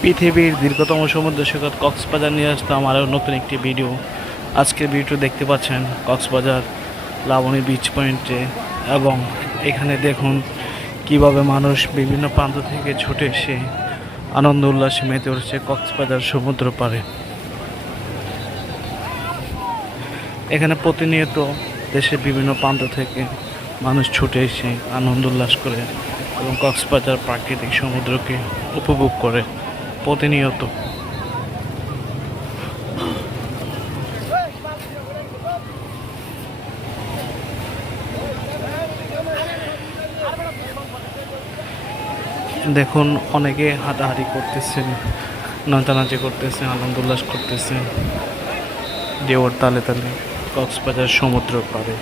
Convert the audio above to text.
পৃথিবীর দীর্ঘতম সমুদ্র সৈকত কক্সবাজার নিয়ে আসতাম আরও নতুন একটি ভিডিও আজকের ভিডিও দেখতে পাচ্ছেন কক্সবাজার লাবণী বিচ পয়েন্টে এবং এখানে দেখুন কীভাবে মানুষ বিভিন্ন প্রান্ত থেকে ছুটে এসে আনন্দ উল্লাসে মেতে উঠছে কক্সবাজার সমুদ্র পারে এখানে প্রতিনিয়ত দেশের বিভিন্ন প্রান্ত থেকে মানুষ ছুটে এসে আনন্দ উল্লাস করে এবং কক্সবাজার প্রাকৃতিক সমুদ্রকে উপভোগ করে। প্রতিনিয়ত। দেখুন, অনেকে হাঁটাহাঁটি করতেছে নাচানাচি করতেছে আনন্দ উল্লাস করতেছে ঢেউর তালে তালে কক্সবাজার সমুদ্র পাড়ে।